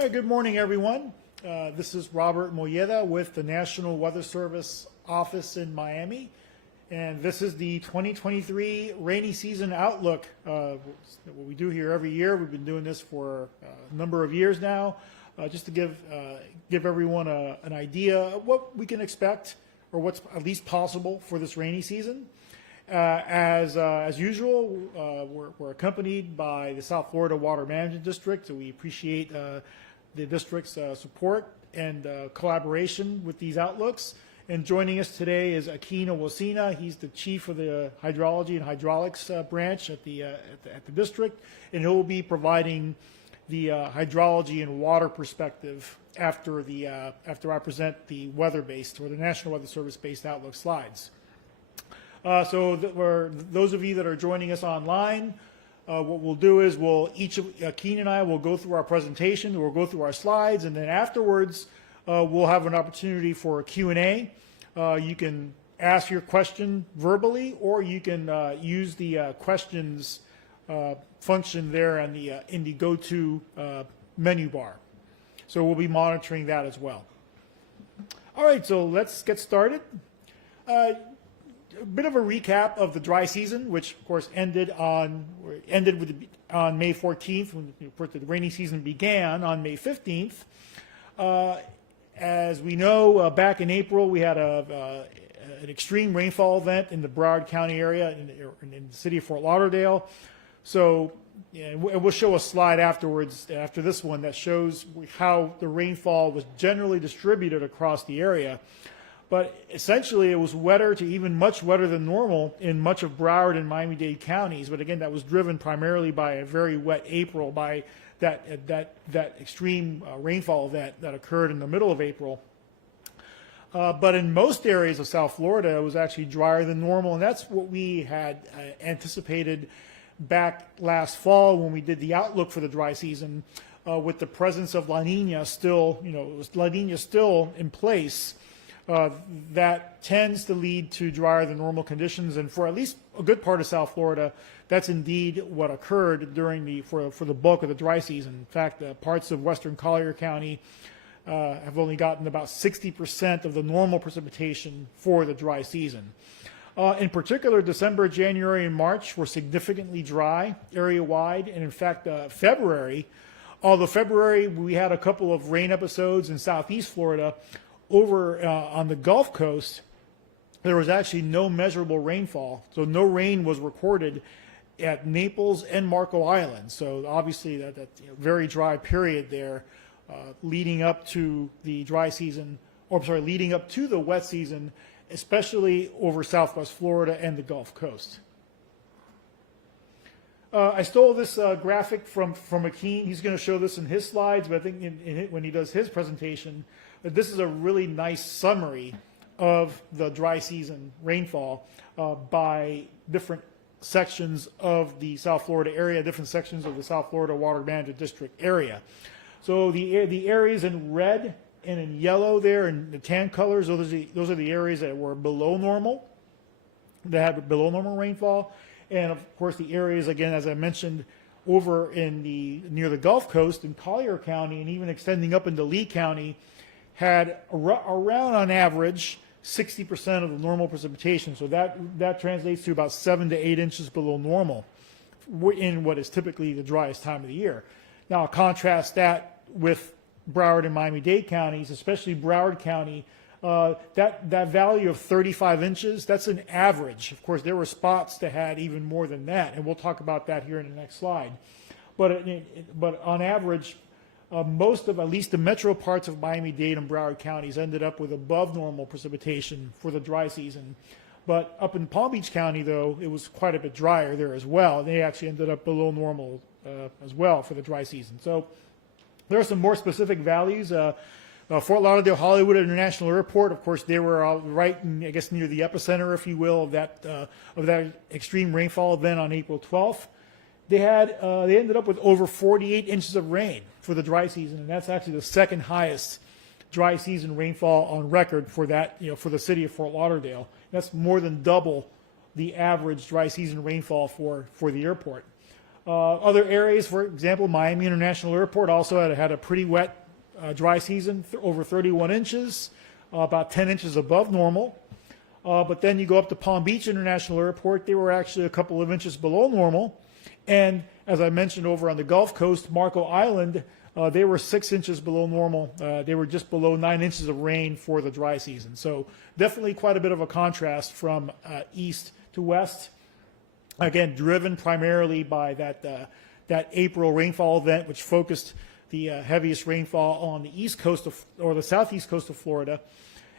Good morning, everyone. This is Robert Moyeda with the National Weather Service office in Miami, and this is the 2023 rainy season outlook. What we do here every year. We've been doing this for a number of years now, just to give everyone an idea of what we can expect or what's at least possible for this rainy season. As usual, we're accompanied by the South Florida Water Management District, so we appreciate the district's support and collaboration with these outlooks. And joining us today is Akin Owosina. He's the chief of the hydrology and hydraulics branch at the district, and he'll be providing the hydrology and water perspective after I present the weather-based or the National Weather Service-based outlook slides. For those of you that are joining us online, what we'll do is Akin and I will go through our presentation, we'll go through our slides, and then afterwards we'll have an opportunity for a Q&A. You can ask your question verbally, or you can use the questions function there in the go-to menu bar. So we'll be monitoring that as well. All right, so let's get started. A bit of a recap of the dry season, which of course ended on May 14th, when the rainy season began on May 15th. As we know, back in April we had an extreme rainfall event in the Broward County area in the city of Fort Lauderdale. So we'll show a slide afterwards, after this one, that shows how the rainfall was generally distributed across the area. But essentially, it was wetter to even much wetter than normal in much of Broward and Miami-Dade counties. But again, that was driven primarily by a very wet April, by that extreme rainfall event that occurred in the middle of April. But in most areas of South Florida, it was actually drier than normal, and that's what we had anticipated back last fall when we did the outlook for the dry season, with the presence of La Nina still, La Nina still in place. That tends to lead to drier than normal conditions, and for at least a good part of South Florida, that's indeed what occurred during for the bulk of the dry season. In fact, parts of western Collier County have only gotten about 60% of the normal precipitation for the dry season. In particular, December, January, and March were significantly dry area-wide, and in fact, February, although February we had a couple of rain episodes in southeast Florida, over on the Gulf Coast, there was actually no measurable rainfall. So no rain was recorded at Naples and Marco Island. So obviously that very dry period there leading up to the dry season, leading up to the wet season, especially over Southwest Florida and the Gulf Coast. I stole this graphic from Akin. He's going to show this in his slides, but I think when he does his presentation, this is a really nice summary of the dry season rainfall by different sections of the South Florida area, different sections of the South Florida Water Management District area. So the areas in red and in yellow there, and the tan colors, those are the areas that were below normal, that had below normal rainfall. And of course, the areas, again, as I mentioned, over near the Gulf Coast in Collier County and even extending up into Lee County, had around on average 60% of the normal precipitation. So that translates to about 7 to 8 inches below normal in what is typically the driest time of the year. Now, I'll contrast that with Broward and Miami-Dade counties, especially Broward County. That value of 35 inches, that's an average. Of course, there were spots that had even more than that, and we'll talk about that here in the next slide. But on average, most of at least the metro parts of Miami-Dade and Broward counties ended up with above normal precipitation for the dry season. But up in Palm Beach County, though, it was quite a bit drier there as well. They actually ended up below normal as well for the dry season. So there are some more specific values. Fort Lauderdale Hollywood International Airport, of course, they were right, I guess, near the epicenter, if you will, of that extreme rainfall event on April 12th. They ended up with over 48 inches of rain for the dry season, and that's actually the second highest dry season rainfall on record for that, for the city of Fort Lauderdale. That's more than double the average dry season rainfall for the airport. Other areas, for example, Miami International Airport also had a pretty wet dry season, over 31 inches, about 10 inches above normal. But then you go up to Palm Beach International Airport, they were actually a couple of inches below normal. And as I mentioned over on the Gulf Coast, Marco Island, they were 6 inches below normal. They were just below 9 inches of rain for the dry season. So definitely quite a bit of a contrast from east to west. Again, driven primarily by that April rainfall event, which focused the heaviest rainfall on the east coast or the southeast coast of Florida.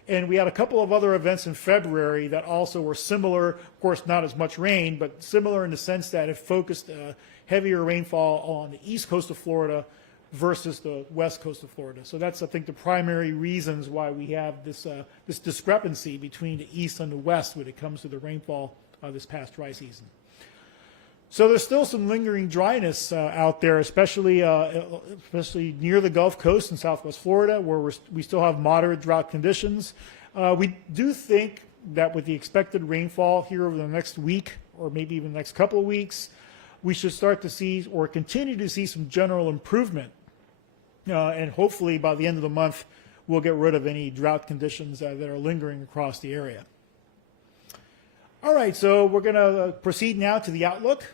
And we had a couple of other events in February that also were similar, of course not as much rain, but similar in the sense that it focused heavier rainfall on the east coast of Florida versus the west coast of Florida. So that's, I think, the primary reasons why we have this discrepancy between the east and the west when it comes to the rainfall this past dry season. So there's still some lingering dryness out there, especially near the Gulf Coast in southwest Florida, where we still have moderate drought conditions. We do think that with the expected rainfall here over the next week, or maybe even the next couple of weeks, we should start to see or continue to see some general improvement. And hopefully by the end of the month, we'll get rid of any drought conditions that are lingering across the area. All right, so we're going to proceed now to the outlook.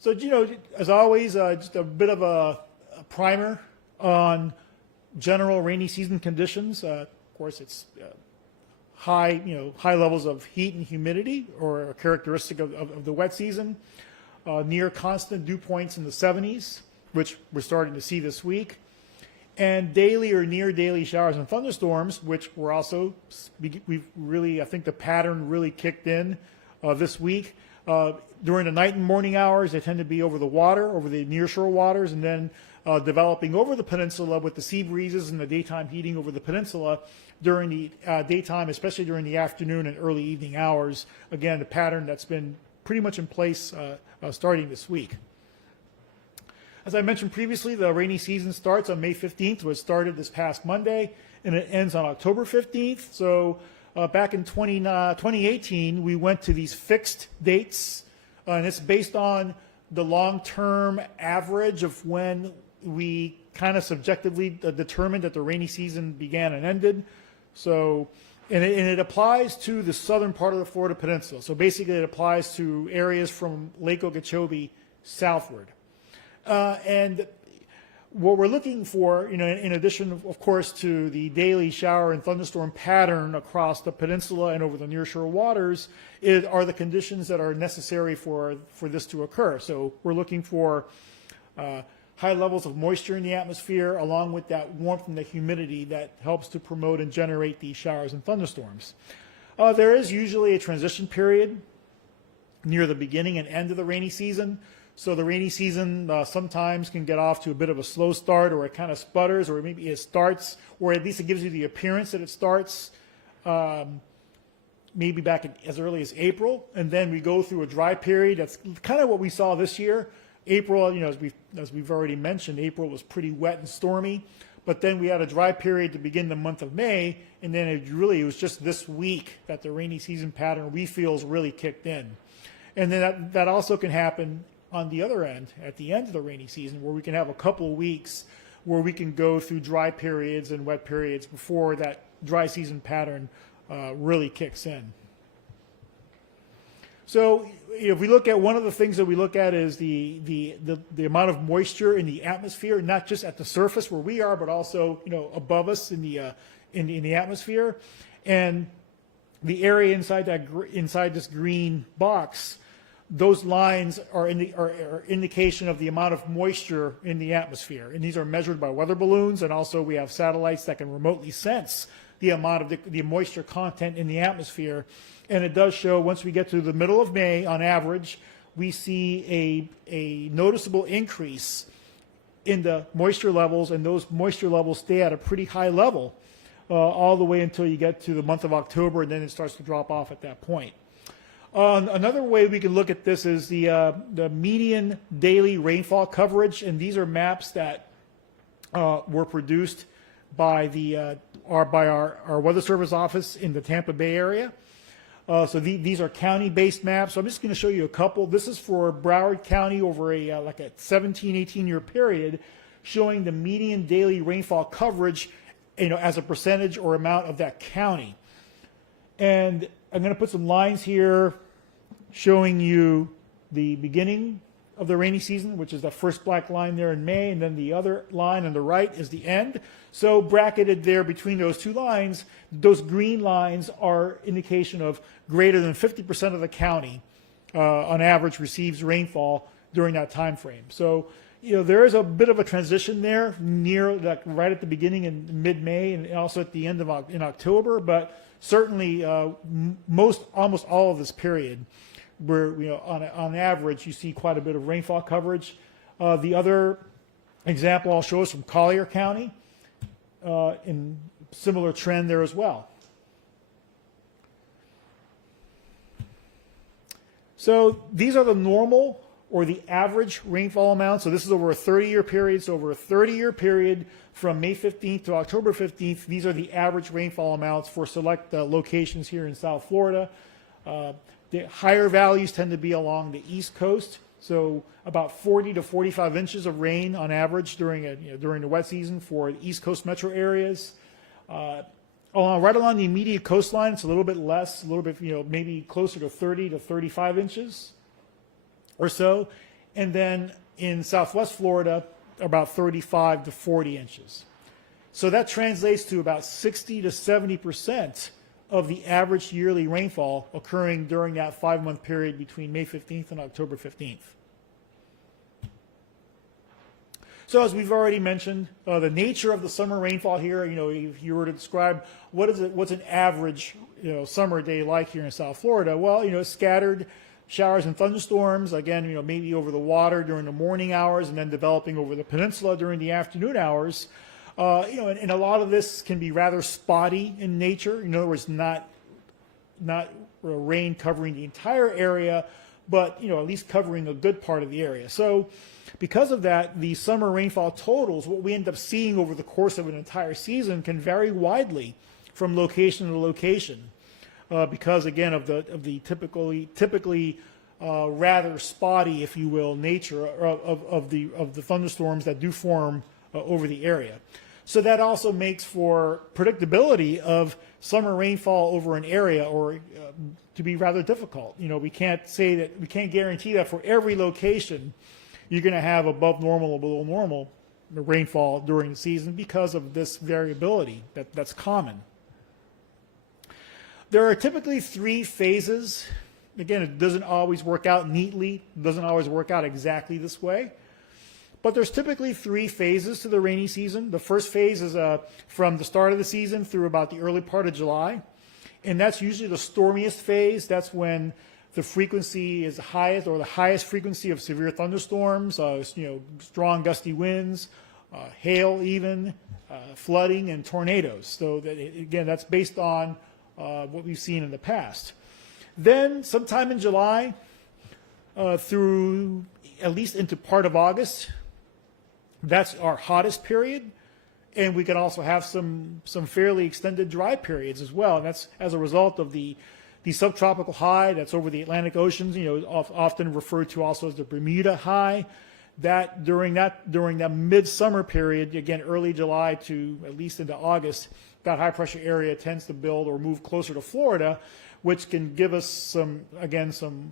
So, as always, just a bit of a primer on general rainy season conditions. Of course, it's high levels of heat and humidity, or a characteristic of the wet season. Near constant dew points in the 70s, which we're starting to see this week. And daily or near daily showers and thunderstorms, which we're also, I think the pattern really kicked in this week. During the night and morning hours, they tend to be over the water, over the nearshore waters, and then developing over the peninsula with the sea breezes and the daytime heating over the peninsula during the daytime, especially during the afternoon and early evening hours. Again, the pattern that's been pretty much in place starting this week. As I mentioned previously, the rainy season starts on May 15th, which started this past Monday, and it ends on October 15th. So back in 2018, we went to these fixed dates, and it's based on the long-term average of when we kind of subjectively determined that the rainy season began and ended. So, and it applies to the southern part of the Florida Peninsula. So basically it applies to areas from Lake Okeechobee southward. And what we're looking for, in addition, of course, to the daily shower and thunderstorm pattern across the peninsula and over the nearshore waters, are the conditions that are necessary for this to occur. So we're looking for high levels of moisture in the atmosphere, along with that warmth and the humidity that helps to promote and generate these showers and thunderstorms. There is usually a transition period near the beginning and end of the rainy season. So the rainy season sometimes can get off to a bit of a slow start, or it kind of sputters, or maybe it starts, or at least it gives you the appearance that it starts maybe back as early as April, and then we go through a dry period. That's kind of what we saw this year. April, as we've already mentioned, April was pretty wet and stormy, but then we had a dry period to begin the month of May, and then it was just this week that the rainy season pattern we feel is really kicked in. And then that also can happen on the other end, at the end of the rainy season, where we can have a couple of weeks where we can go through dry periods and wet periods before that dry season pattern really kicks in. So if we look at, one of the things that we look at is the amount of moisture in the atmosphere, not just at the surface where we are, but also above us in the atmosphere, and the area inside this green box. Those lines are indication of the amount of moisture in the atmosphere, and these are measured by weather balloons, and also we have satellites that can remotely sense the amount of the moisture content in the atmosphere. And it does show, once we get to the middle of May, on average, we see a noticeable increase in the moisture levels, and those moisture levels stay at a pretty high level all the way until you get to the month of October, and then it starts to drop off at that point. Another way we can look at this is the median daily rainfall coverage, and these are maps that were produced by our Weather Service office in the Tampa Bay area. These are county-based maps. So I'm just going to show you a couple. This is for Broward County over like a 17, 18-year period, showing the median daily rainfall coverage, as a percentage or amount of that county. And I'm going to put some lines here showing you the beginning of the rainy season, which is the first black line there in May, and then the other line on the right is the end. So bracketed there between those two lines, those green lines are indication of greater than 50% of the county on average receives rainfall during that time frame. So there is a bit of a transition there near right at the beginning in mid-May and also at the end of in October, but certainly almost all of this period where on average you see quite a bit of rainfall coverage. The other example I'll show is from Collier County, in similar trend there as well. So these are the normal or the average rainfall amount. So this is over a 30-year period. So over a 30-year period from May 15th to October 15th, these are the average rainfall amounts for select locations here in South Florida. The higher values tend to be along the East Coast. So about 40 to 45 inches of rain on average during the wet season for the East Coast metro areas. Right along the immediate coastline, it's a little bit less, a little bit, maybe closer to 30 to 35 inches or so. And then in Southwest Florida, about 35 to 40 inches. So that translates to about 60 to 70% of the average yearly rainfall occurring during that 5-month period between May 15th and October 15th. So as we've already mentioned, the nature of the summer rainfall here, if you were to describe what's an average summer day like here in South Florida, well, scattered showers and thunderstorms, again, maybe over the water during the morning hours and then developing over the peninsula during the afternoon hours. And a lot of this can be rather spotty in nature. In other words, not rain covering the entire area, but at least covering a good part of the area. So because of that, the summer rainfall totals, what we end up seeing over the course of an entire season, can vary widely from location to location. Because again of the typically rather spotty, if you will, nature of the thunderstorms that do form over the area. So that also makes for predictability of summer rainfall over an area or to be rather difficult. We can't guarantee that for every location you're going to have above normal or below normal rainfall during the season because of this variability that's common. There are typically 3 phases. Again, it doesn't always work out neatly, doesn't always work out exactly this way. But there's typically 3 phases to the rainy season. The first phase is from the start of the season through about the early part of July. And that's usually the stormiest phase. That's when the frequency is highest, or the highest frequency of severe thunderstorms, strong gusty winds, hail even, flooding, and tornadoes. So that, again, that's based on what we've seen in the past. Then sometime in July through at least into part of August, that's our hottest period. And we can also have some fairly extended dry periods as well. And that's as a result of the subtropical high that's over the Atlantic Oceans, often referred to also as the Bermuda high. That during that midsummer period, again, early July to at least into August, that high pressure area tends to build or move closer to Florida, which can give us some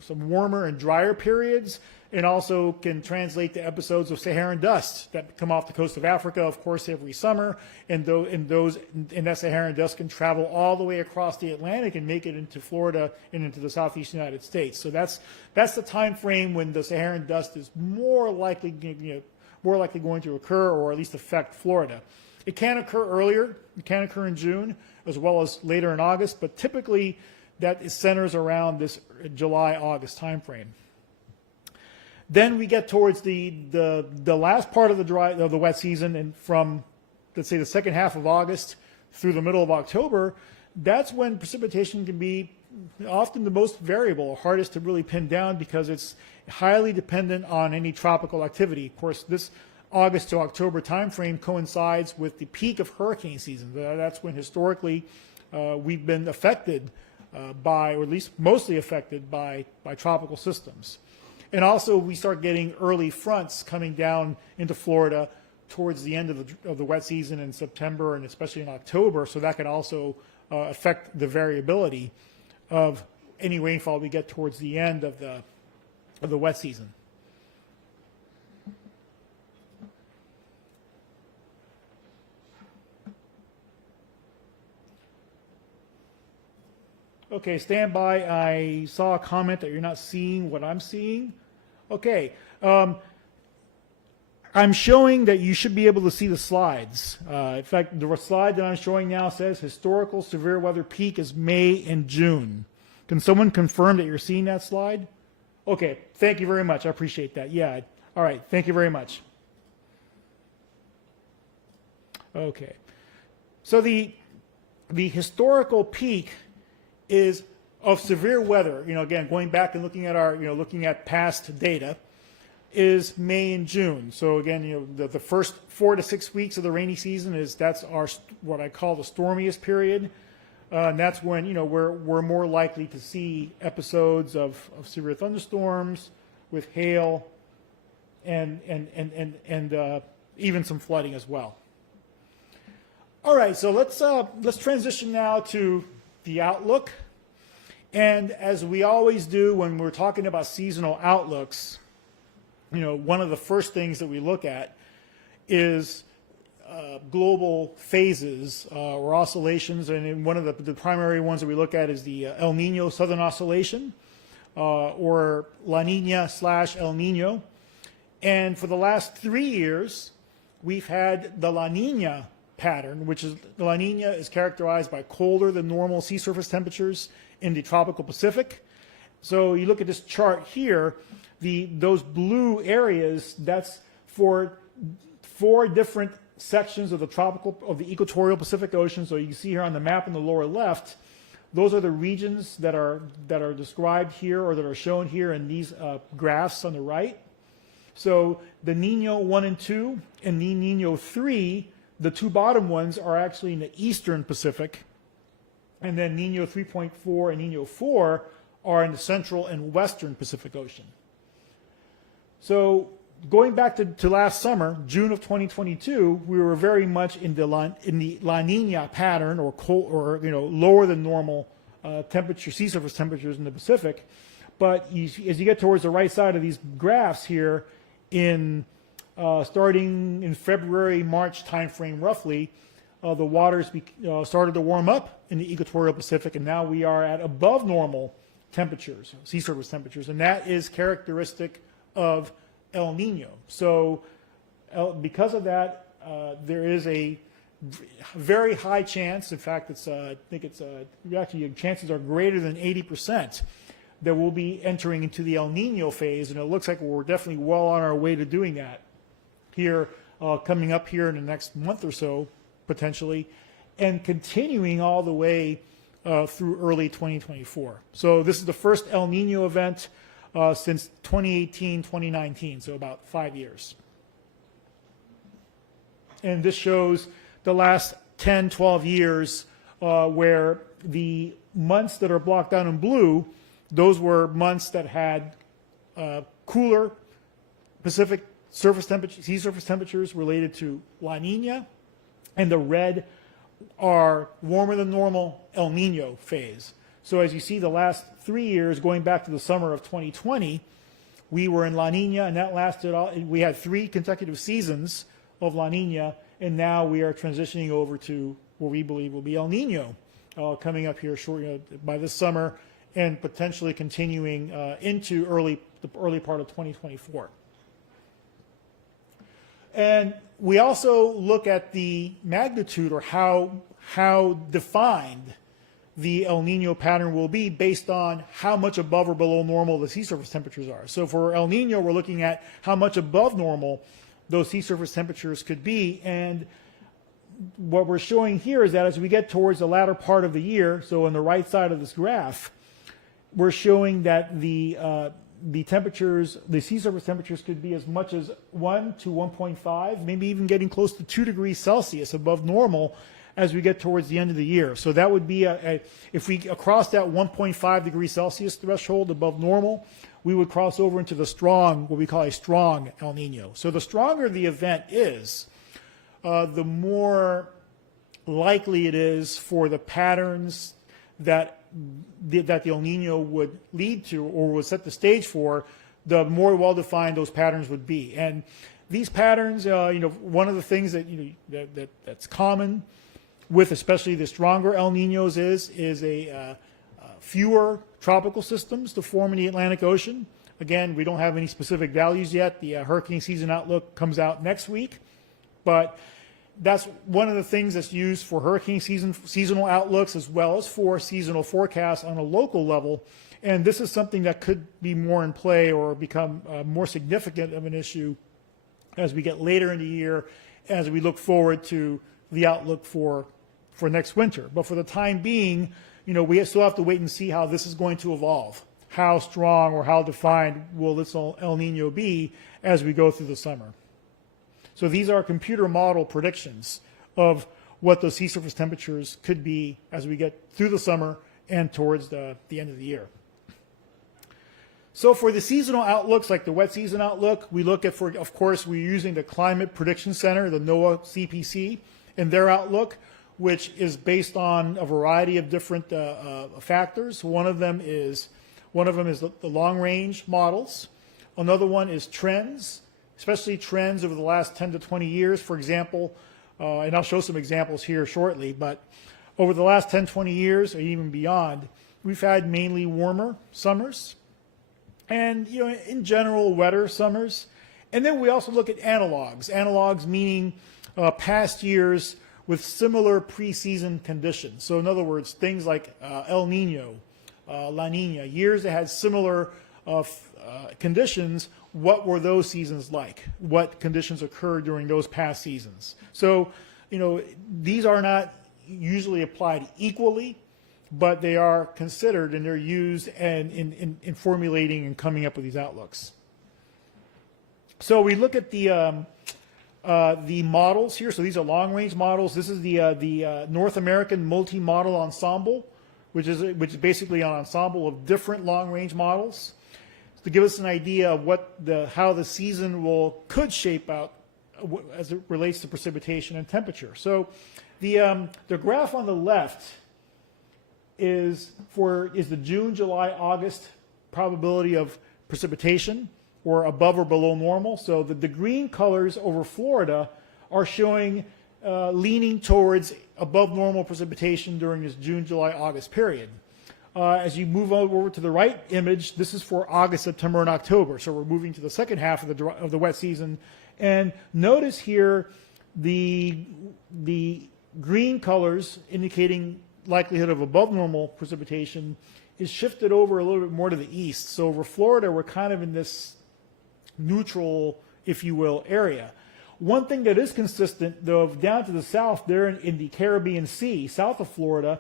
warmer and drier periods, and also can translate to episodes of Saharan dust that come off the coast of Africa, of course, every summer. And that Saharan dust can travel all the way across the Atlantic and make it into Florida and into the southeast United States. So that's the time frame when the Saharan dust is more likely going to occur, or at least affect Florida. It can occur earlier. It can occur in June as well as later in August, but typically that centers around this July-August time frame. Then we get towards the last part of the wet season, and from, let's say, the second half of August through the middle of October, that's when precipitation can be often the most variable, hardest to really pin down, because it's highly dependent on any tropical activity. Of course, this August to October timeframe coincides with the peak of hurricane season. That's when historically we've been affected by, or at least mostly affected by tropical systems. And also we start getting early fronts coming down into Florida towards the end of the wet season in September and especially in October, so that could also affect the variability of any rainfall we get towards the end of the wet season. Okay, stand by. I saw a comment that you're not seeing what I'm seeing. Okay. I'm showing that you should be able to see the slides. In fact, the slide that I'm showing now says historical severe weather peak is May and June. Can someone confirm that you're seeing that slide? Okay, thank you very much. I appreciate that. Yeah, all right, thank you very much. Okay, so the historical peak is of severe weather, again, going back and looking at looking at past data, is May and June. So again, the first 4 to 6 weeks of the rainy season that's our, what I call the stormiest period. And that's when, we're more likely to see episodes of severe thunderstorms with hail and even some flooding as well. All right, so let's transition now to the outlook. And as we always do when we're talking about seasonal outlooks, one of the first things that we look at is global phases or oscillations, and one of the primary ones that we look at is the El Nino Southern Oscillation, or La Nina / El Nino. And for the last 3 years, we've had the La Nina pattern, which is, the La Nina is characterized by colder than normal sea surface temperatures in the tropical Pacific. So you look at this chart here, those blue areas, that's for 4 different sections of the equatorial Pacific Ocean. So you can see here on the map in the lower left, those are the regions that are described here or that are shown here in these graphs on the right. So the Nino 1 and 2 and the Nino 3, the 2 bottom ones are actually in the eastern Pacific, and then Nino 3.4 and Nino 4 are in the central and western Pacific Ocean. So going back to last summer, June of 2022, we were very much in the La Nina pattern, or lower than normal sea surface temperatures in the Pacific. But as you get towards the right side of these graphs here, starting in February, March timeframe roughly, the waters started to warm up in the equatorial Pacific, and now we are at above normal temperatures, sea surface temperatures, and that is characteristic of El Nino. So because of that, there is a very high chance, in fact, I think actually chances are greater than 80% that we'll be entering into the El Nino phase, and it looks like we're definitely well on our way to doing that here, coming up here in the next month or so, potentially, and continuing all the way through early 2024. So this is the first El Nino event since 2018, 2019, so about 5 years. And this shows the last 10, 12 years where the months that are blocked out in blue, those were months that had cooler Pacific surface temperature, sea surface temperatures related to La Nina, and the red are warmer than normal El Nino phase. So as you see, the last 3 years, going back to the summer of 2020, we were in La Nina, and that lasted we had 3 consecutive seasons of La Nina, and now we are transitioning over to what we believe will be El Nino coming up here by this summer, and potentially continuing into the early part of 2024. And we also look at the magnitude, or how defined the El Nino pattern will be based on how much above or below normal the sea surface temperatures are. So for El Nino, we're looking at how much above normal those sea surface temperatures could be. And what we're showing here is that as we get towards the latter part of the year, so on the right side of this graph, we're showing that the temperatures, the sea surface temperatures could be as much as 1 to 1.5, maybe even getting close to 2 degrees Celsius above normal as we get towards the end of the year. So that would be if we cross that 1.5 degrees Celsius threshold above normal, we would cross over into the strong, what we call a strong El Nino. So the stronger the event is, the more likely it is for the patterns that the El Nino would lead to or would set the stage for, the more well-defined those patterns would be. And these patterns, one of the things that that's common with especially the stronger El Ninos is fewer tropical systems to form in the Atlantic Ocean. Again, we don't have any specific values yet. The hurricane season outlook comes out next week, but that's one of the things that's used for hurricane seasonal outlooks as well as for seasonal forecasts on a local level. And this is something that could be more in play or become more significant of an issue as we get later in the year, as we look forward to the outlook for next winter. But for the time being, we still have to wait and see how this is going to evolve. How strong or how defined will this El Nino be as we go through the summer? So these are computer model predictions of what those sea surface temperatures could be as we get through the summer and towards the end of the year. So for the seasonal outlooks, like the wet season outlook, we look at, of course, we're using the Climate Prediction Center, the NOAA CPC, and their outlook, which is based on a variety of different factors. One of them is the long-range models. Another one is trends, especially trends over the last 10 to 20 years. For example, and I'll show some examples here shortly, but over the last 10, 20 years, or even beyond, we've had mainly warmer summers and, in general, wetter summers. And then we also look at analogs meaning past years with similar preseason conditions. So in other words, things like El Nino, La Nina, years that had similar conditions, what were those seasons like? What conditions occurred during those past seasons? So, these are not usually applied equally, but they are considered and they're used in formulating and coming up with these outlooks. So we look at the models here. So these are long-range models. This is the North American Multi-Model Ensemble, which is basically an ensemble of different long-range models to give us an idea of how the season could shape out as it relates to precipitation and temperature. So the graph on the left is the June, July, August probability of precipitation, or above or below normal. So the green colors over Florida are showing leaning towards above normal precipitation during this June, July, August period. As you move over to the right image, this is for August, September, and October. So we're moving to the second half of the wet season. And notice here the green colors indicating likelihood of above normal precipitation is shifted over a little bit more to the east. So over Florida, we're kind of in this neutral, if you will, area. One thing that is consistent, though, down to the south, there in the Caribbean Sea, south of Florida,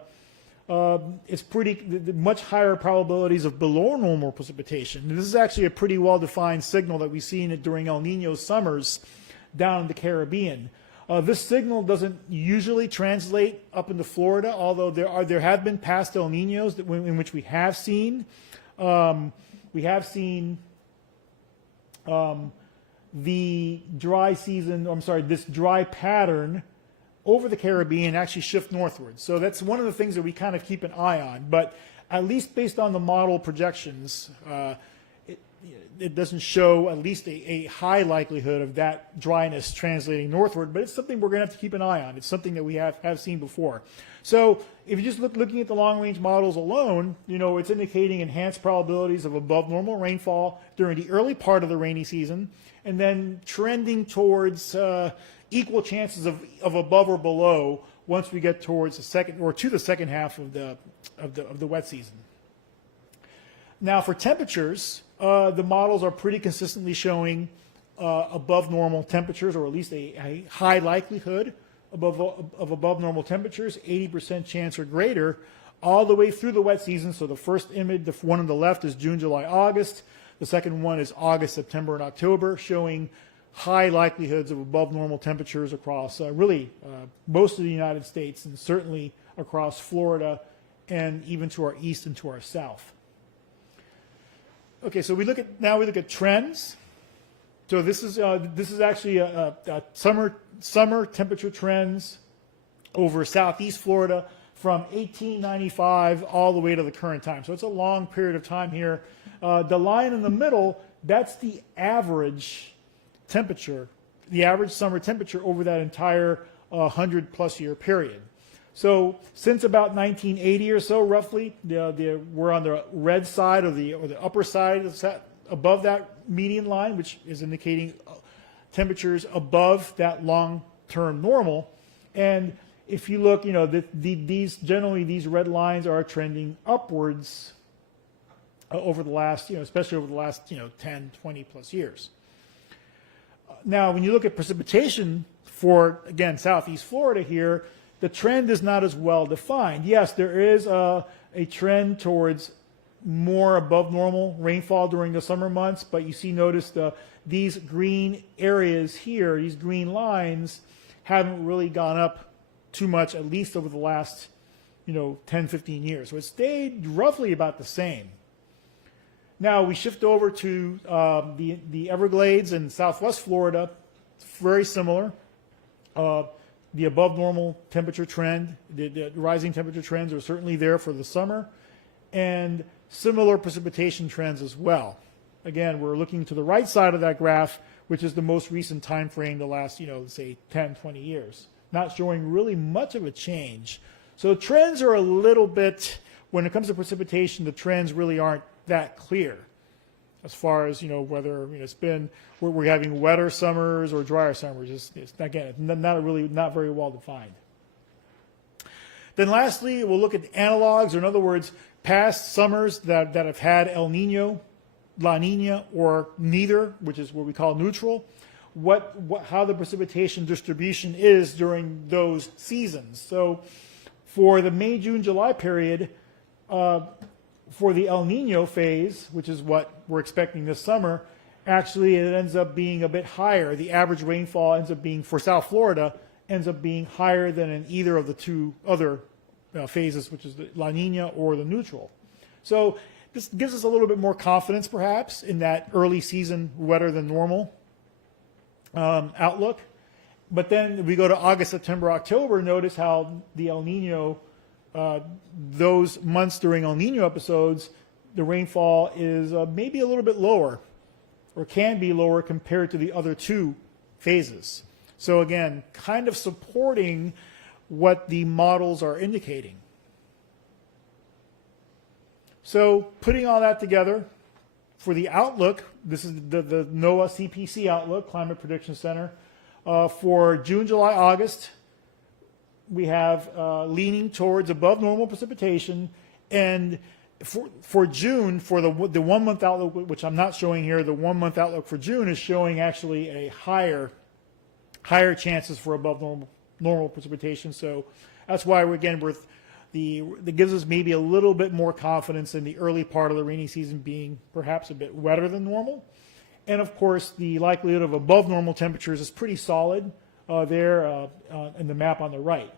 it's much higher probabilities of below normal precipitation. And this is actually a pretty well-defined signal that we've seen during El Nino summers down in the Caribbean. This signal doesn't usually translate up into Florida, although there have been past El Ninos in which we have seen the dry season, this dry pattern over the Caribbean actually shift northward. So that's one of the things that we kind of keep an eye on. But at least based on the model projections, it doesn't show at least a high likelihood of that dryness translating northward, but it's something we're going to have to keep an eye on. It's something that we have seen before. So if you just looking at the long-range models alone, it's indicating enhanced probabilities of above normal rainfall during the early part of the rainy season, and then trending towards equal chances of above or below once we get towards the second half of the wet season. Now for temperatures, the models are pretty consistently showing above normal temperatures, or at least a high likelihood of above normal temperatures, 80% chance or greater, all the way through the wet season. So the first image, the one on the left, is June, July, August. The second one is August, September, and October, showing high likelihoods of above normal temperatures across really most of the United States, and certainly across Florida and even to our east and to our south. Okay, so we look at trends. So this is actually a summer temperature trends over southeast Florida from 1895 all the way to the current time. So it's a long period of time here. The line in the middle, that's the average temperature, the average summer temperature over that entire 100-plus year period. So since about 1980 or so, roughly, we're on the red side or the upper side above that median line, which is indicating temperatures above that long-term normal. And if you look, generally these red lines are trending upwards over the last, especially over the last 10, 20 plus years. Now, when you look at precipitation for, again, southeast Florida here, the trend is not as well defined. Yes, there is a trend towards more above normal rainfall during the summer months, but notice these green areas here, these green lines, haven't really gone up too much, at least over the last 10, 15 years. So it stayed roughly about the same. Now we shift over to the Everglades and Southwest Florida. It's very similar. The above normal temperature trend, the rising temperature trends are certainly there for the summer, and similar precipitation trends as well. Again, we're looking to the right side of that graph, which is the most recent time frame, the last, say 10, 20 years, not showing really much of a change. So trends are a little bit, when it comes to precipitation, the trends really aren't that clear as far as whether it's been we're having wetter summers or drier summers. It's again not very well defined. Then lastly, we'll look at analogs, or in other words, past summers that have had El Nino, La Nina, or neither, which is what we call neutral. How the precipitation distribution is during those seasons. So for the May, June, July period, for the El Nino phase, which is what we're expecting this summer, actually it ends up being a bit higher. The average rainfall ends up being, for South Florida, ends up being higher than in either of the two other phases, which is the La Nina or the neutral. So this gives us a little bit more confidence, perhaps, in that early season wetter than normal outlook. But then we go to August, September, October, notice how the El Nino, those months during El Nino episodes, the rainfall is maybe a little bit lower, or can be lower compared to the other two phases. So again, kind of supporting what the models are indicating. So putting all that together, for the outlook, this is the NOAA CPC outlook, Climate Prediction Center, for June, July, August, we have leaning towards above normal precipitation, and for June, for the 1 month outlook, which I'm not showing here, the 1 month outlook for June is showing actually a higher chances for above normal precipitation. So that's why that gives us maybe a little bit more confidence in the early part of the rainy season being perhaps a bit wetter than normal. And of course, the likelihood of above normal temperatures is pretty solid there in the map on the right.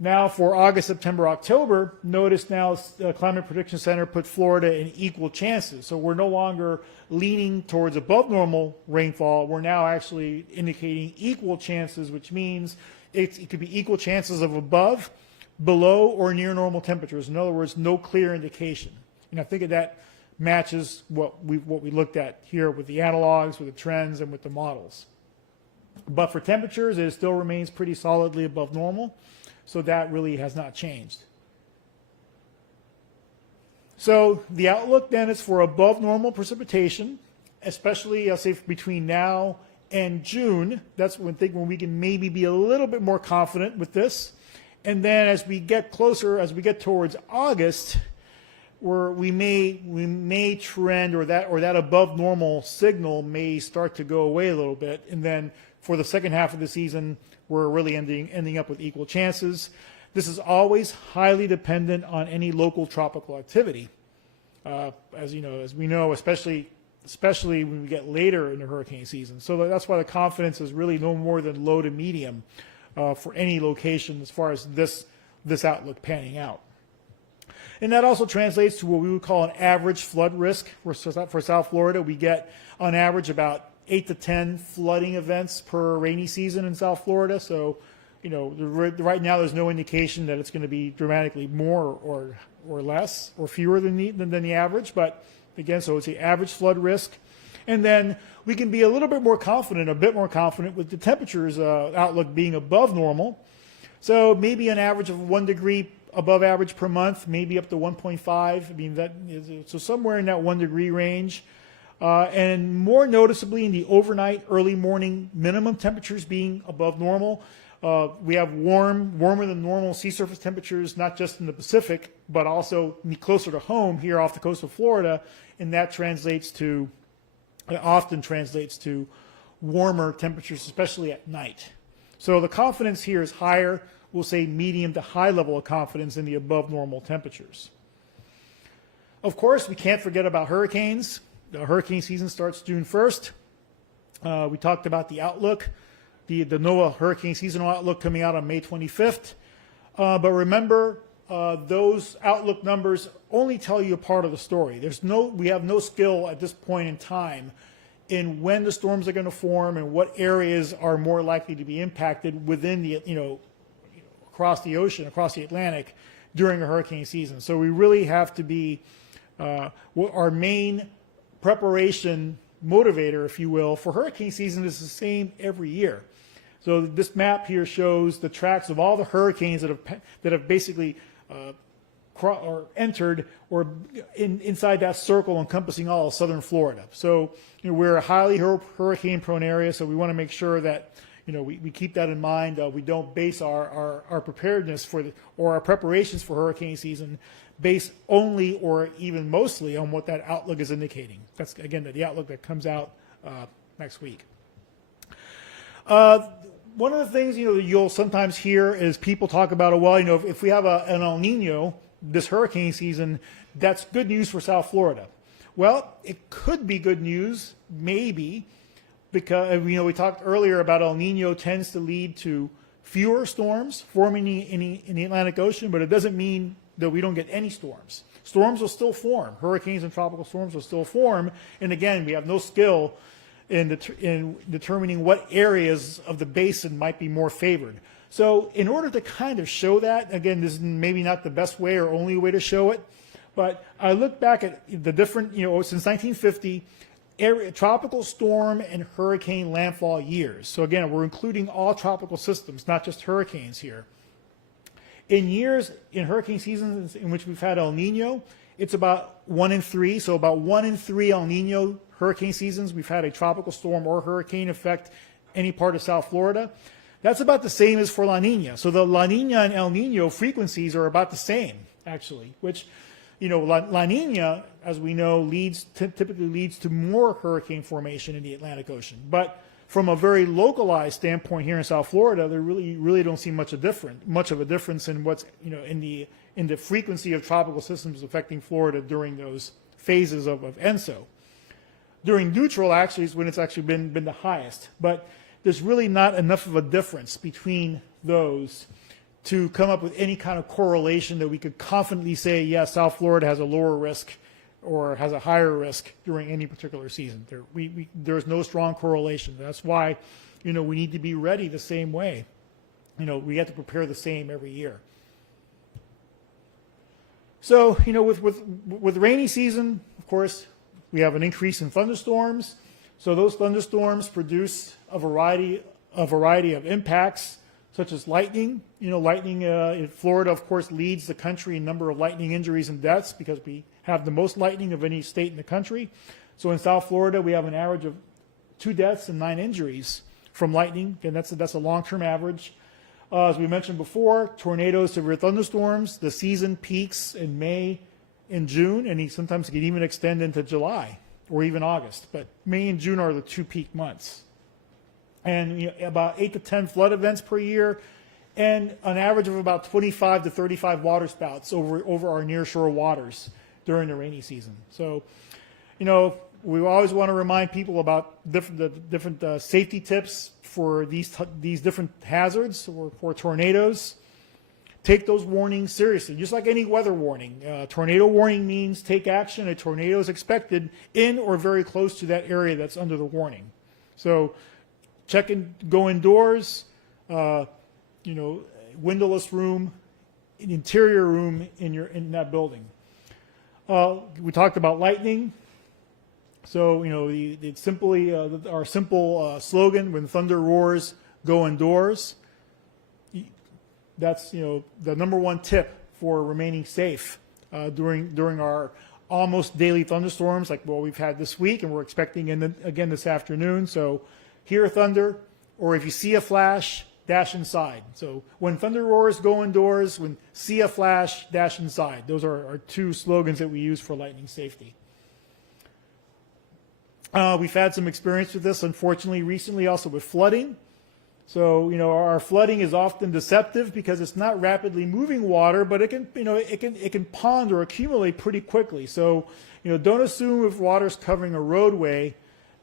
Now for August, September, October, notice now the Climate Prediction Center put Florida in equal chances. So we're no longer leaning towards above normal rainfall. We're now actually indicating equal chances, which means it could be equal chances of above, below, or near normal temperatures. In other words, no clear indication. And I think that matches what we looked at here with the analogs, with the trends, and with the models. But for temperatures, it still remains pretty solidly above normal. So that really has not changed. So the outlook then is for above normal precipitation, especially I'll say between now and June. That's when we can maybe be a little bit more confident with this. And then as we get closer, as we get towards August, we may trend, or that above normal signal may start to go away a little bit. And then for the second half of the season, we're really ending up with equal chances. This is always highly dependent on any local tropical activity. As we know, especially especially when we get later in the hurricane season. So that's why the confidence is really no more than low to medium for any location as far as this outlook panning out. And that also translates to what we would call an average flood risk for South Florida. We get, on average, about 8 to 10 flooding events per rainy season in South Florida. So, right now there's no indication that it's going to be dramatically more or less or fewer than the average. But again, so it's the average flood risk. And then we can be a bit more confident with the temperatures outlook being above normal. So maybe an average of 1 degree above average per month, maybe up to 1.5. I mean, that is, so somewhere in that 1 degree range. And more noticeably in the overnight, early morning minimum temperatures being above normal. We have warmer than normal sea surface temperatures, not just in the Pacific, but also closer to home here off the coast of Florida. And that often translates to warmer temperatures, especially at night. So the confidence here is higher. We'll say medium to high level of confidence in the above normal temperatures. Of course, we can't forget about hurricanes. The hurricane season starts June 1st. We talked about the outlook, the NOAA hurricane seasonal outlook coming out on May 25th. But remember, those outlook numbers only tell you a part of the story. We have no skill at this point in time in when the storms are going to form and what areas are more likely to be impacted within the, across the ocean, across the Atlantic during a hurricane season. So we really have to be, our main preparation motivator, if you will, for hurricane season is the same every year. So this map here shows the tracks of all the hurricanes that have basically entered or inside that circle encompassing all of southern Florida. So we're a highly hurricane-prone area, so we want to make sure that we keep that in mind. We don't base our preparedness or our preparations for hurricane season based only or even mostly on what that outlook is indicating. That's, again, the outlook that comes out next week. One of the things you'll sometimes hear is people talk about, if we have an El Nino this hurricane season, that's good news for South Florida. Well, it could be good news, maybe, because we talked earlier about El Nino tends to lead to fewer storms forming in the Atlantic Ocean, but it doesn't mean that we don't get any storms. Storms will still form. Hurricanes and tropical storms will still form. And again, we have no skill in determining what areas of the basin might be more favored. So in order to kind of show that, again, this is maybe not the best way or only way to show it, but I look back at the different, since 1950, tropical storm and hurricane landfall years. So again, we're including all tropical systems, not just hurricanes here. In hurricane seasons in which we've had El Nino, it's about 1 in 3. So about 1 in 3 El Nino hurricane seasons, we've had a tropical storm or hurricane affect any part of South Florida. That's about the same as for La Nina. So the La Nina and El Nino frequencies are about the same, actually, which, La Nina, as we know, typically leads to more hurricane formation in the Atlantic Ocean. But from a very localized standpoint here in South Florida, there really don't see much of a difference in what's, in the frequency of tropical systems affecting Florida during those phases of ENSO. During neutral, actually, is when it's actually been the highest. But there's really not enough of a difference between those to come up with any kind of correlation that we could confidently say, yes, South Florida has a lower risk or has a higher risk during any particular season. There's no strong correlation. That's why, we need to be ready the same way. We have to prepare the same every year. So, with rainy season, of course, we have an increase in thunderstorms. So those thunderstorms produce a variety of impacts, such as lightning. Lightning in Florida, of course, leads the country in number of lightning injuries and deaths because we have the most lightning of any state in the country. So in South Florida, we have an average of 2 deaths and 9 injuries from lightning, and that's a long-term average. As we mentioned before, tornadoes, severe thunderstorms, the season peaks in May and June, and sometimes it can even extend into July or even August. But May and June are the 2 peak months. And about 8 to 10 flood events per year, and an average of about 25 to 35 water spouts over our nearshore waters during the rainy season. So, we always want to remind people about different safety tips for these different hazards or for tornadoes. Take those warnings seriously, just like any weather warning. Tornado warning means take action. A tornado is expected in or very close to that area that's under the warning. So go indoors, windowless room, an interior room in that building. We talked about lightning. So, it's simply our simple slogan, when thunder roars, go indoors. That's, the number one tip for remaining safe during our almost daily thunderstorms like what we've had this week, and we're expecting again this afternoon. So hear thunder, or if you see a flash, dash inside. So when thunder roars, go indoors. When see a flash, dash inside. Those are our two slogans that we use for lightning safety. We've had some experience with this, unfortunately, recently also with flooding. So, our flooding is often deceptive because it's not rapidly moving water, but it can pond or accumulate pretty quickly. So, don't assume if water's covering a roadway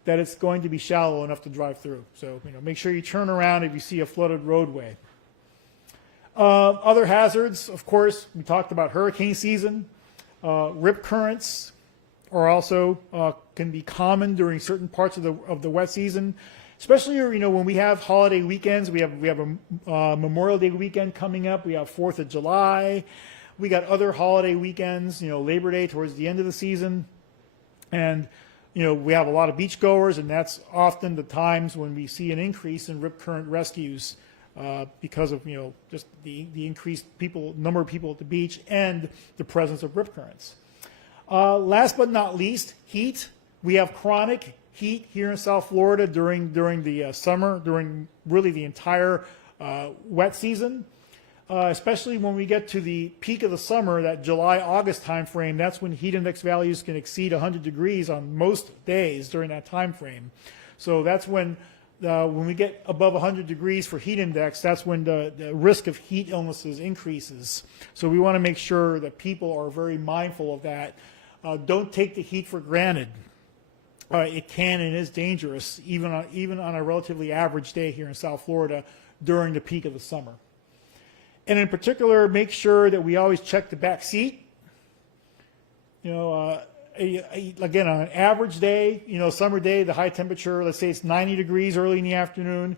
that it's going to be shallow enough to drive through. So, make sure you turn around if you see a flooded roadway. Other hazards, of course, we talked about hurricane season. Rip currents are also can be common during certain parts of the wet season, especially when we have holiday weekends. We have a Memorial Day weekend coming up. We have 4th of July. We got other holiday weekends. Labor Day towards the end of the season, and we have a lot of beachgoers, and that's often the times when we see an increase in rip current rescues because of just the increased number of people at the beach and the presence of rip currents. Last but not least, heat. We have chronic heat here in South Florida during the summer, during really the entire wet season, especially when we get to the peak of the summer, that July-August time frame. That's when heat index values can exceed 100 degrees on most days during that time frame. So that's when we get above 100 degrees for heat index, that's when the risk of heat illnesses increases. So we want to make sure that people are very mindful of that. Don't take the heat for granted. It can and is dangerous, even on a relatively average day here in South Florida during the peak of the summer. And in particular, make sure that we always check the back seat. Again, on an average day, summer day, the high temperature, let's say it's 90 degrees early in the afternoon,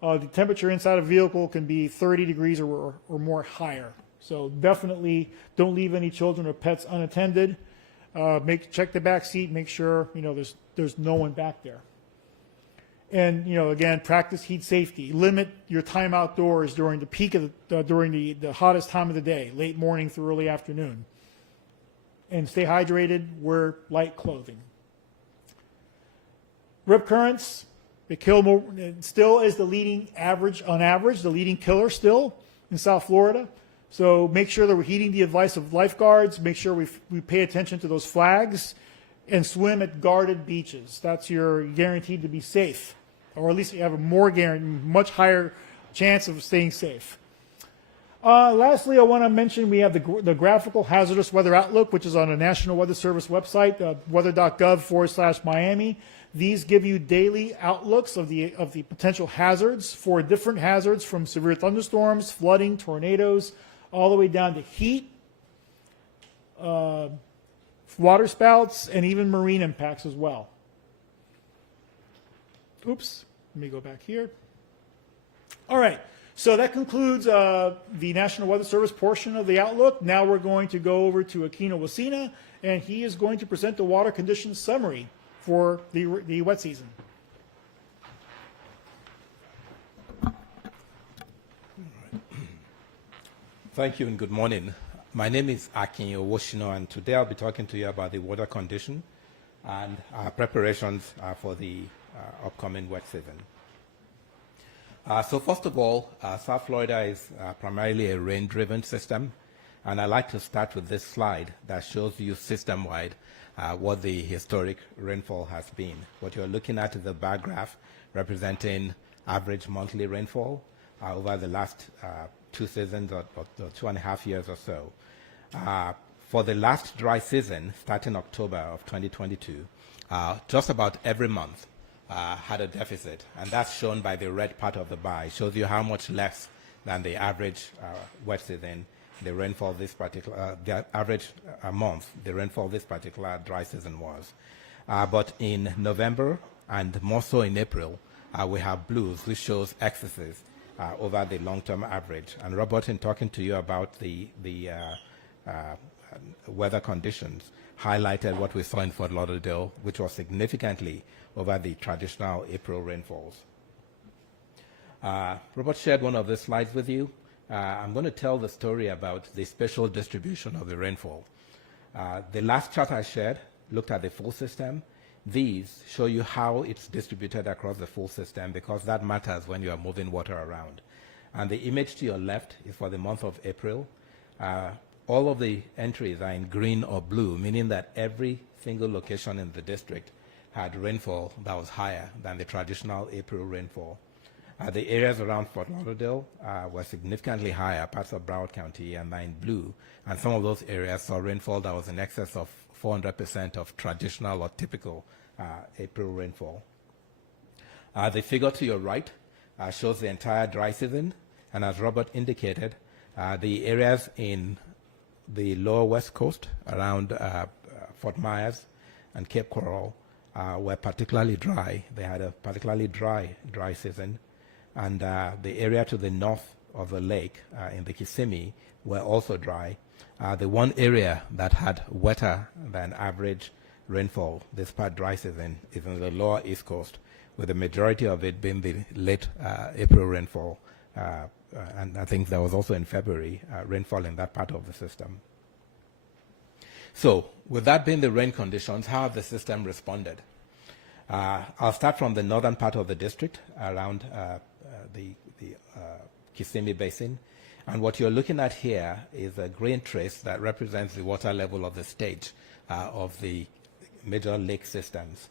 the temperature inside a vehicle can be 30 degrees or more higher. So definitely don't leave any children or pets unattended. Check the back seat, make sure there's no one back there. And again, practice heat safety. Limit your time outdoors during the peak of during the hottest time of the day, late morning through early afternoon. And stay hydrated. Wear light clothing. Rip currents, they kill more. It still is the leading the leading killer still in South Florida. So make sure that we're heeding the advice of lifeguards. Make sure we pay attention to those flags, and swim at guarded beaches. That's you're guaranteed to be safe, or at least you have a much higher chance of staying safe. Lastly, I want to mention we have the graphical hazardous weather outlook, which is on the National Weather Service website, weather.gov/Miami. These give you daily outlooks of the potential hazards for different hazards, from severe thunderstorms, flooding, tornadoes, all the way down to heat, water spouts, and even marine impacts as well. Oops, let me go back here. All right, so that concludes the National Weather Service portion of the outlook. Now we're going to go over to Aquino Wasina, and he is going to present the water conditions summary for the wet season. Thank you and good morning. My name is Akin Owoshino, and today I'll be talking to you about the water condition and our preparations for the upcoming wet season. So first of all, South Florida is primarily a rain-driven system, and I'd like to start with this slide that shows you system-wide what the historic rainfall has been. What you're looking at is a bar graph representing average monthly rainfall over the last 2 seasons or 2.5 years or so. For the last dry season, starting October of 2022, just about every month had a deficit, and that's shown by the red part of the bar. It shows you how much less than the average wet season the rainfall this particular, the average month, the rainfall this particular dry season was. But in November and more so in April, we have blues, which shows excesses over the long-term average. And Robert, in talking to you about the weather conditions, highlighted what we saw in Fort Lauderdale, which was significantly over the traditional April rainfalls. Robert shared one of the slides with you. I'm going to tell the story about the spatial distribution of the rainfall. The last chart I shared looked at the full system. These show you how it's distributed across the full system, because that matters when you are moving water around. And the image to your left is for the month of April. All of the entries are in green or blue, meaning that every single location in the district had rainfall that was higher than the traditional April rainfall. The areas around Fort Lauderdale were significantly higher, parts of Broward County, and in blue. And some of those areas saw rainfall that was in excess of 400% of traditional or typical April rainfall. The figure to your right shows the entire dry season. And as Robert indicated, the areas in the lower west coast around Fort Myers and Cape Coral were particularly dry. They had a particularly dry season. And the area to the north of the lake in the Kissimmee were also dry. The one area that had wetter than average rainfall this part dry season is in the lower east coast, with the majority of it being the late April rainfall. And I think there was also in February rainfall in that part of the system. So with that being the rain conditions, how have the system responded? I'll start from the northern part of the district around the Kissimmee Basin. And what you're looking at here is a green trace that represents the water level of the stage of the major lake systems.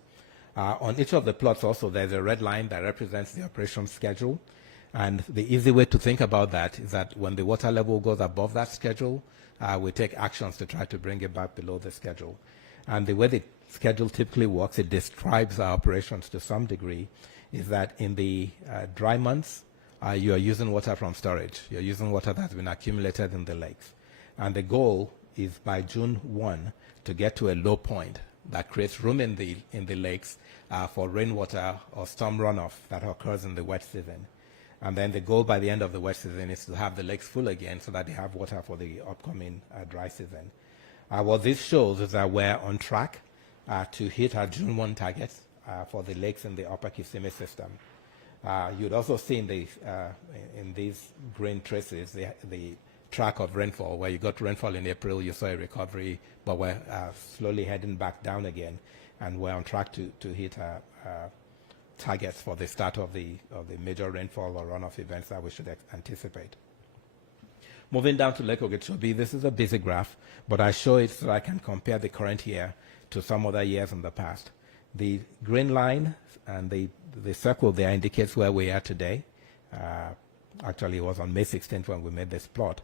On each of the plots also, there's a red line that represents the operation schedule. And the easy way to think about that is that when the water level goes above that schedule, we take actions to try to bring it back below the schedule. And the way the schedule typically works, it describes our operations to some degree, is that in the dry months, you are using water from storage. You're using water that's been accumulated in the lakes. And the goal is by June 1 to get to a low point that creates room in the lakes for rainwater or storm runoff that occurs in the wet season. And then the goal by the end of the wet season is to have the lakes full again so that they have water for the upcoming dry season. What this shows is that we're on track to hit our June 1 targets for the lakes in the upper Kissimmee system. You'd also see in these green traces the track of rainfall. Where you got rainfall in April, you saw a recovery, but we're slowly heading back down again, and we're on track to hit our targets for the start of the major rainfall or runoff events that we should anticipate. Moving down to Lake Okeechobee, this is a busy graph, but I show it so I can compare the current year to some other years in the past. The green line and the circle there indicates where we are today. Actually, it was on May 16th when we made this plot.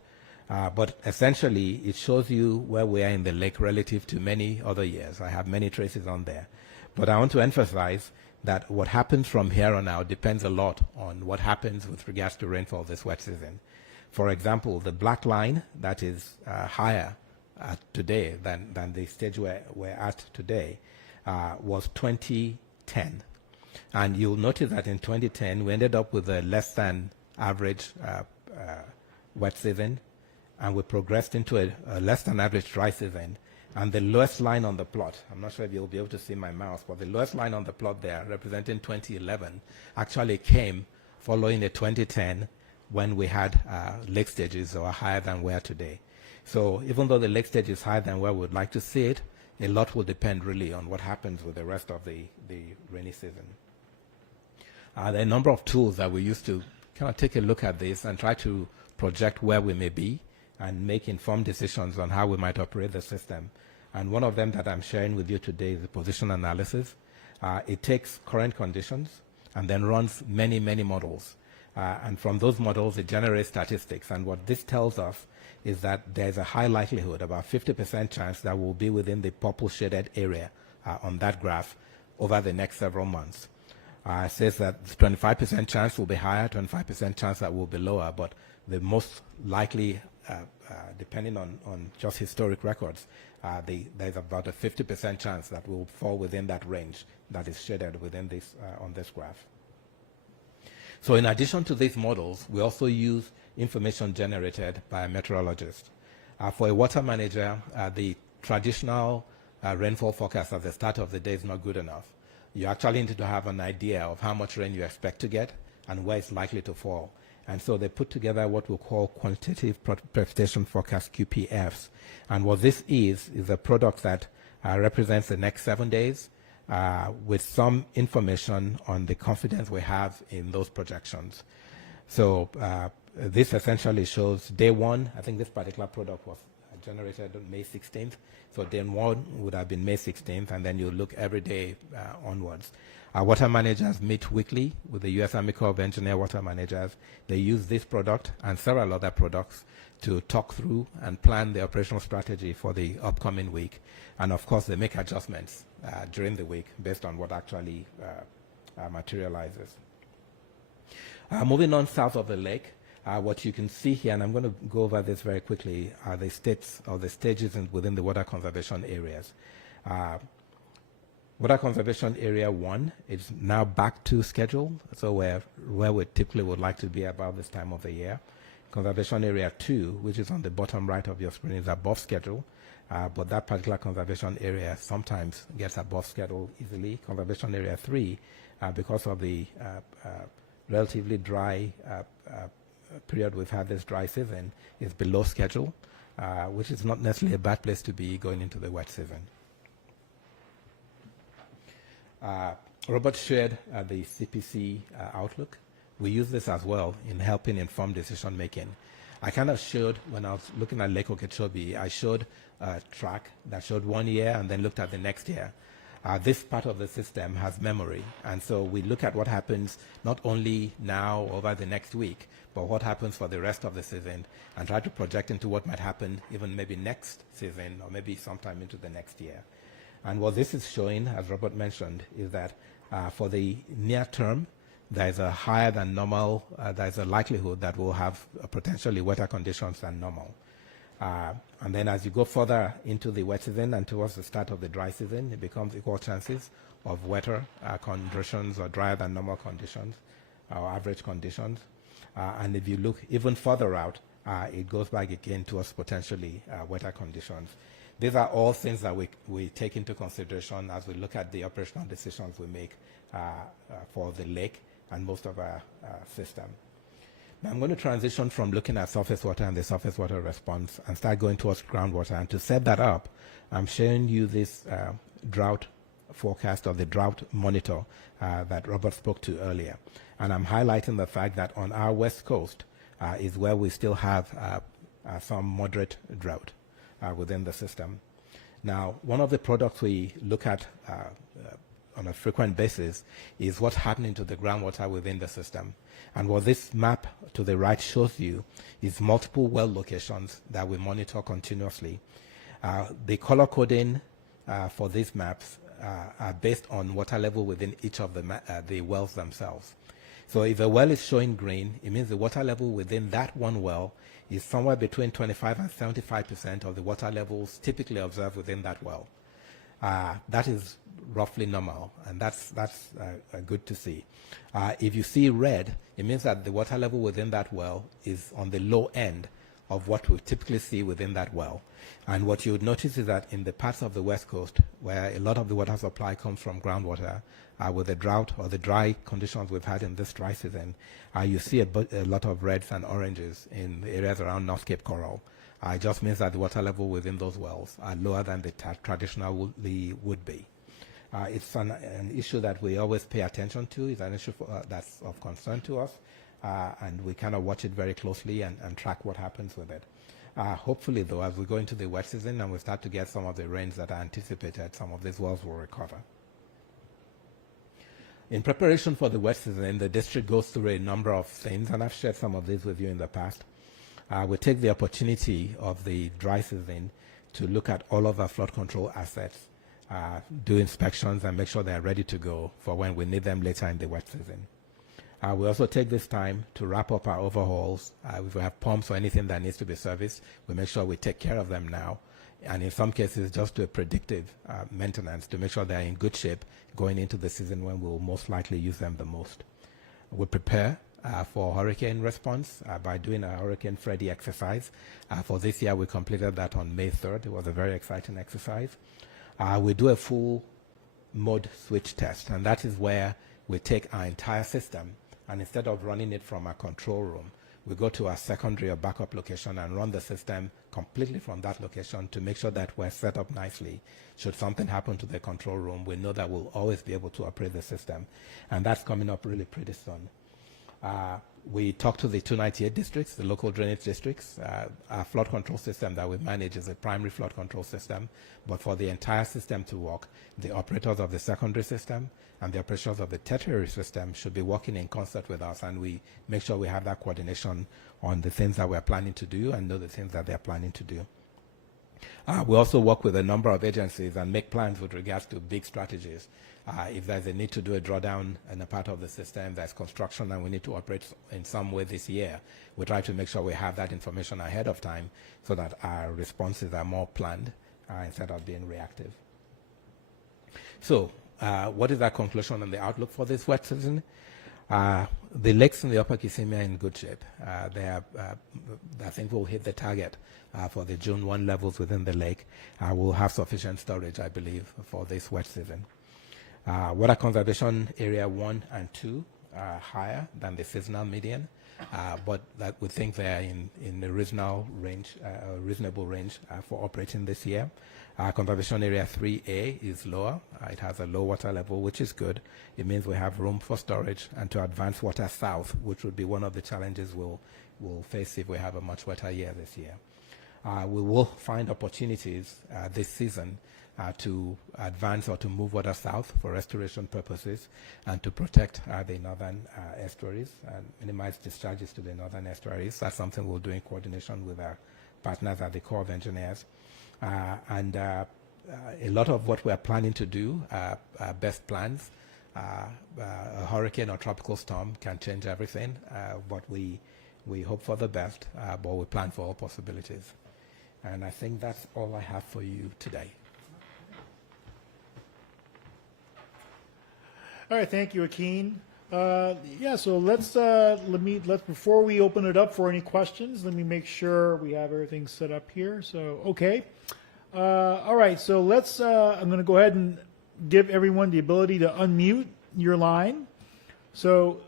But essentially, it shows you where we are in the lake relative to many other years. I have many traces on there. But I want to emphasize that what happens from here on out depends a lot on what happens with regards to rainfall this wet season. For example, the black line that is higher today than the stage we're at today was 2010. And you'll notice that in 2010, we ended up with a less than average wet season, and we progressed into a less than average dry season. And the lowest line on the plot, I'm not sure if you'll be able to see my mouse, but the lowest line on the plot there, representing 2011, actually came following a 2010 when we had lake stages that were higher than we are today. So even though the lake stage is higher than where we would like to see it, a lot will depend really on what happens with the rest of the rainy season. There are a number of tools that we use to kind of take a look at this and try to project where we may be and make informed decisions on how we might operate the system. And one of them that I'm sharing with you today is the position analysis. It takes current conditions and then runs many, many models. And from those models, it generates statistics. And what this tells us is that there's a high likelihood, about 50% chance, that we'll be within the purple shaded area on that graph over the next several months. It says that 25% chance will be higher, 25% chance that will be lower, but the most likely, depending on just historic records, there's about a 50% chance that we'll fall within that range that is shaded within this on this graph. So in addition to these models, we also use information generated by a meteorologist. For a water manager, the traditional rainfall forecast at the start of the day is not good enough. You actually need to have an idea of how much rain you expect to get and where it's likely to fall. And so they put together what we call quantitative precipitation forecast, QPFs. And what this is a product that represents the next 7 days with some information on the confidence we have in those projections. So this essentially shows day one. I think this particular product was generated on May 16th. So day one would have been May 16th, and then you look every day onwards. Our water managers meet weekly with the U.S. Army Corps of Engineer water managers. They use this product and several other products to talk through and plan the operational strategy for the upcoming week. And of course, they make adjustments during the week based on what actually materializes. Moving on south of the lake, what you can see here, and I'm going to go over this very quickly, are the states or the stages within the water conservation areas. Water Conservation Area 1 is now back to schedule, so where we typically would like to be about this time of the year. Conservation Area 2, which is on the bottom right of your screen, is above schedule, but that particular conservation area sometimes gets above schedule easily. Conservation Area 3, because of the relatively dry period we've had this dry season, is below schedule, which is not necessarily a bad place to be going into the wet season. Robert shared the CPC outlook. We use this as well in helping inform decision making. I kind of showed, when I was looking at Lake Okeechobee, I showed a track that showed 1 year and then looked at the next year. This part of the system has memory, and so we look at what happens not only now over the next week, but what happens for the rest of the season, and try to project into what might happen even maybe next season or maybe sometime into the next year. And what this is showing, as Robert mentioned, is that for the near term, there's a higher than normal, there's a likelihood that we'll have potentially wetter conditions than normal. And then as you go further into the wet season and towards the start of the dry season, it becomes equal chances of wetter conditions or drier than normal conditions or average conditions. And if you look even further out, it goes back again towards potentially wetter conditions. These are all things that we take into consideration as we look at the operational decisions we make for the lake and most of our system. Now I'm going to transition from looking at surface water and the surface water response and start going towards groundwater. And to set that up, I'm showing you this drought forecast or the drought monitor that Robert spoke to earlier. And I'm highlighting the fact that on our west coast is where we still have some moderate drought within the system. Now, one of the products we look at on a frequent basis is what's happening to the groundwater within the system. And what this map to the right shows you is multiple well locations that we monitor continuously. The color coding for these maps are based on water level within each of the wells themselves. So if a well is showing green, it means the water level within that one well is somewhere between 25 and 75% of the water levels typically observed within that well. That is roughly normal, and that's good to see. If you see red, it means that the water level within that well is on the low end of what we typically see within that well. And what you would notice is that in the parts of the West Coast, where a lot of the water supply comes from groundwater, with the drought or the dry conditions we've had in this dry season, you see a lot of reds and oranges in the areas around North Cape Coral. It just means that the water level within those wells are lower than they traditionally would be. It's an issue that we always pay attention to. It's an issue that's of concern to us, and we kind of watch it very closely and track what happens with it. Hopefully, though, as we go into the wet season and we start to get some of the rains that are anticipated, some of these wells will recover. In preparation for the wet season, the district goes through a number of things, and I've shared some of these with you in the past. We take the opportunity of the dry season to look at all of our flood control assets, do inspections, and make sure they're ready to go for when we need them later in the wet season. We also take this time to wrap up our overhauls. If we have pumps or anything that needs to be serviced, we make sure we take care of them now. And in some cases, just do a predictive maintenance to make sure they're in good shape going into the season when we'll most likely use them the most. We prepare for hurricane response by doing a Hurricane Freddy exercise. For this year, we completed that on May 3rd. It was a very exciting exercise. We do a full mode switch test, and that is where we take our entire system, and instead of running it from our control room, we go to our secondary or backup location and run the system completely from that location to make sure that we're set up nicely. Should something happen to the control room, we know that we'll always be able to operate the system. And that's coming up really pretty soon. We talk to the 298 districts, the local drainage districts. Our flood control system that we manage is a primary flood control system, but for the entire system to work, the operators of the secondary system and the operators of the tertiary system should be working in concert with us, and we make sure we have that coordination on the things that we're planning to do and know the things that they're planning to do. We also work with a number of agencies and make plans with regards to big strategies. If there's a need to do a drawdown in a part of the system, there's construction and we need to operate in some way this year, we try to make sure we have that information ahead of time so that our responses are more planned instead of being reactive. So what is our conclusion on the outlook for this wet season? The lakes in the Upper Kissimmee are in good shape. I think we'll hit the target for the June 1 levels within the lake. We'll have sufficient storage, I believe, for this wet season. Water conservation area 1 and 2 are higher than the seasonal median, but that we think they're in a reasonable range for operating this year. Conservation area 3A is lower. It has a low water level, which is good. It means we have room for storage and to advance water south, which would be one of the challenges we'll face if we have a much wetter year this year. We will find opportunities this season to advance or to move water south for restoration purposes and to protect the northern estuaries and minimize discharges to the northern estuaries. That's something we'll do in coordination with our partners at the Corps of Engineers. And a lot of what we're planning to do are best plans. A hurricane or tropical storm can change everything, but we hope for the best, but we plan for all possibilities. And I think that's all I have for you today. All right, thank you, Akin. So let's before we open it up for any questions, let me make sure we have everything set up here. So, okay. All right, so let's, I'm going to go ahead and give everyone the ability to unmute your line. So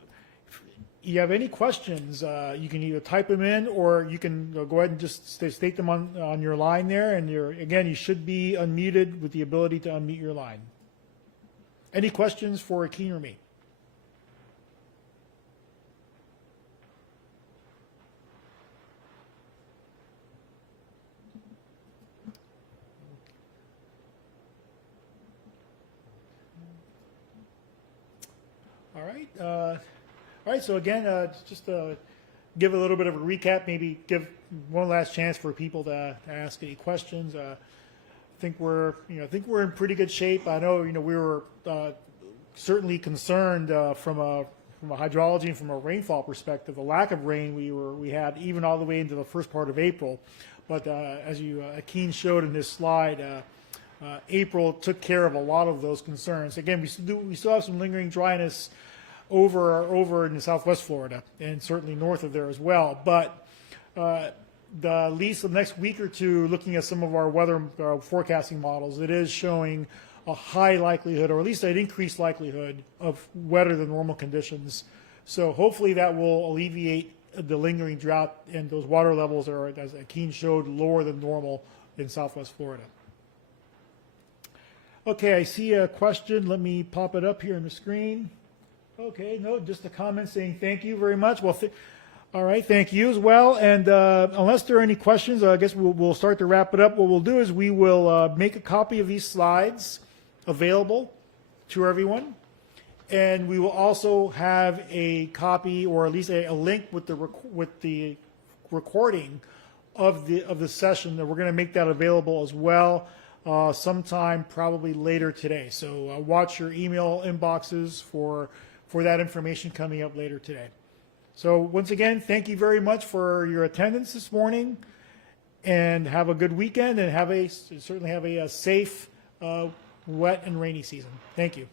if you have any questions, you can either type them in or you can go ahead and just state them on your line there. And again, you should be unmuted with the ability to unmute your line. Any questions for Akin or me? All right. So again, just to give a little bit of a recap, maybe give one last chance for people to ask any questions. I think we're in pretty good shape. I know, we were certainly concerned from a hydrology and from a rainfall perspective, the lack of rain we had even all the way into the first part of April. But as Akin showed in this slide, April took care of a lot of those concerns. Again, we still have some lingering dryness over in Southwest Florida and certainly north of there as well. But at least the next week or two, looking at some of our weather forecasting models, it is showing a high likelihood, or at least an increased likelihood, of wetter than normal conditions. So hopefully that will alleviate the lingering drought, and those water levels are, as Akin showed, lower than normal in Southwest Florida. Okay, I see a question. Let me pop it up here on the screen. Okay, no, just a comment saying thank you very much. Well, all right, thank you as well. And unless there are any questions, I guess we'll start to wrap it up. What we'll do is we will make a copy of these slides available to everyone. And we will also have a copy, or at least a link with the recording of the session, that we're going to make that available as well sometime probably later today. So watch your email inboxes for that information coming up later today. So once again, thank you very much for your attendance this morning, and have a good weekend, and certainly have a safe, wet and rainy season. Thank you.